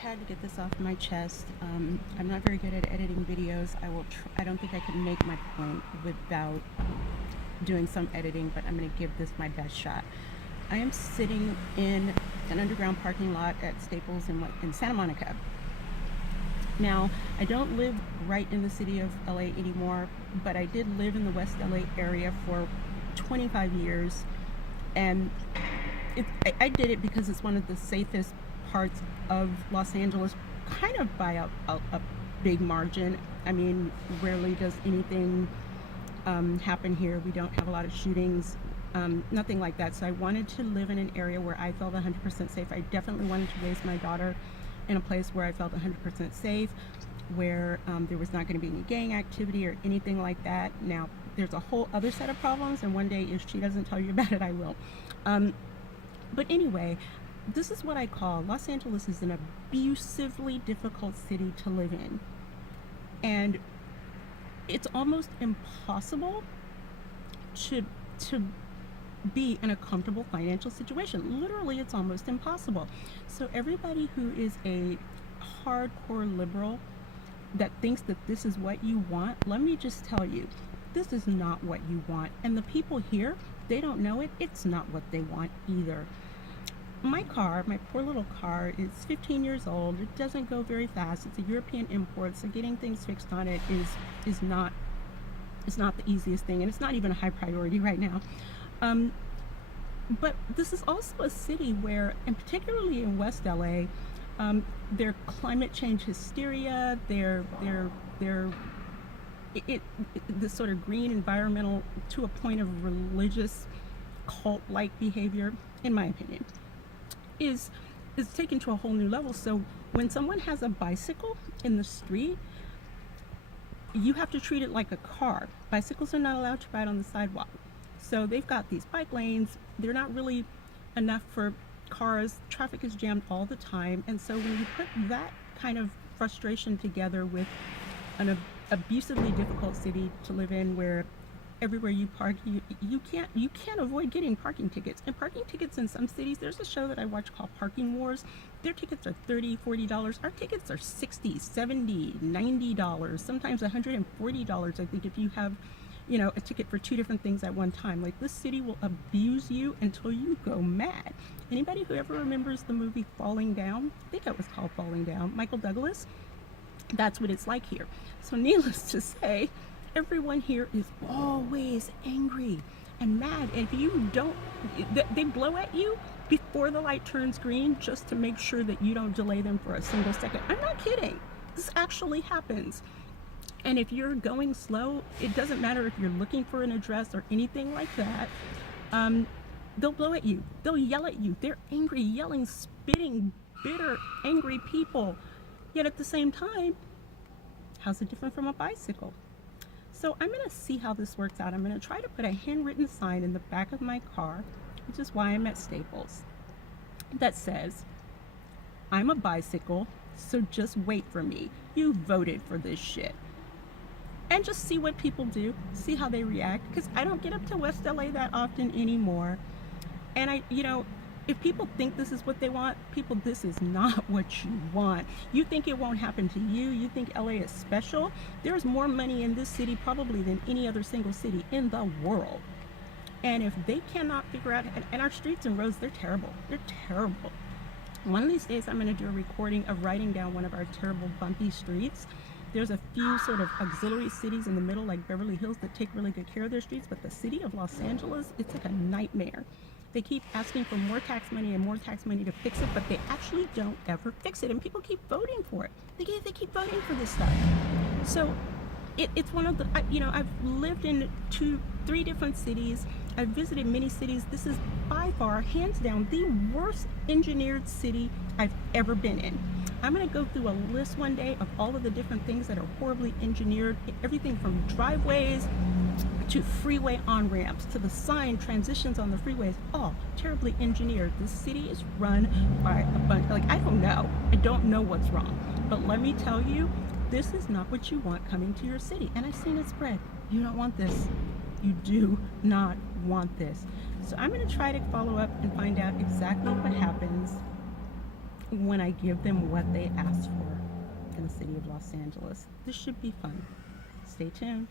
had to get this off my chest. I'm not very good at editing videos. I don't think I can make my point without doing some editing, but I'm going to give this my best shot. I am sitting in an underground parking lot at Staples in Santa Monica. Now, I don't live right in the city of LA anymore, but I did live in the West LA area for 25 years, and I did it because it's one of the safest parts of Los Angeles, kind of by a big margin. I mean, rarely does anything happen here. We don't have a lot of shootings, nothing like that. So I wanted to live in an area where I felt 100% safe. I definitely wanted to raise my daughter in a place where I felt 100% safe, where there was not going to be any gang activity or anything like that. Now, there's a whole other set of problems, and one day if she doesn't tell you about it, I will. But anyway, this is what I call Los Angeles is an abusively difficult city to live in. And it's almost impossible to be in a comfortable financial situation. Literally, it's almost impossible. So everybody who is a hardcore liberal that thinks that this is what you want, let me just tell you, this is not what you want. And the people here, they don't know it. It's not what they want either. My car, my poor little car, is 15 years old. It doesn't go very fast. It's a European import, so getting things fixed on it is not the easiest thing, and it's not even a high priority right now. But this is also a city where, and particularly in West LA, their climate change hysteria, this sort of green environmental to a point of religious cult-like behavior, in my opinion, is taken to a whole new level. So when someone has a bicycle in the street, you have to treat it like a car. Bicycles are not allowed to ride on the sidewalk. So they've got these bike lanes. They're not really enough for cars. Traffic is jammed all the time. And so when you put that kind of frustration together with an abusively difficult city to live in, where everywhere you park, you can't avoid getting parking tickets. And parking tickets in some cities, there's a show that I watch called Parking Wars. Their tickets are $30, $40. Our tickets are $60, $70, $90, sometimes $140, I think, if you have, a ticket for two different things at one time. Like, this city will abuse you until you go mad. Anybody who ever remembers the movie Falling Down? I think it was called Falling Down. Michael Douglas? That's what it's like here. So needless to say, everyone here is always angry and mad. And if you don't, they blow at you before the light turns green just to make sure that you don't delay them for a single second. I'm not kidding. This actually happens. And if you're going slow, it doesn't matter if you're looking for an address or anything like that. They'll blow at you. They'll yell at you. They're angry, yelling, spitting, bitter, angry people. Yet at the same time, how's it different from a bicycle? So I'm going to see how this works out. I'm going to try to put a handwritten sign in the back of my car, which is why I'm at Staples, that says, "I'm a bicycle, so just wait for me. You voted for this shit." And just see what people do, see how they react, because I don't get up to West LA that often anymore. And if people think this is what they want, people, this is not what you want. You think it won't happen to you. You think LA is special. There's more money in this city probably than any other single city in the world. And if they cannot figure out, and our streets and roads, they're terrible. They're terrible. One of these days, I'm going to do a recording of writing down one of our terrible bumpy streets. There's a few sort of auxiliary cities in the middle, like Beverly Hills, that take really good care of their streets. But the city of Los Angeles, it's like a nightmare. They keep asking for more tax money and more tax money to fix it, but they actually don't ever fix it. And people keep voting for it. They keep voting for this stuff. So it's one of the, I've lived in 3 different cities. I've visited many cities. This is by far, hands down, the worst engineered city I've ever been in. I'm going to go through a list one day of all of the different things that are horribly engineered. Everything from driveways to freeway on-ramps to the sign transitions on the freeways, all terribly engineered. This city is run by a bunch, I don't know what's wrong. But let me tell you, this is not what you want coming to your city. And I've seen it spread. You don't want this. You do not want this. So I'm going to try to follow up and find out exactly what happens when I give them what they asked for in the city of Los Angeles. This should be fun. Stay tuned.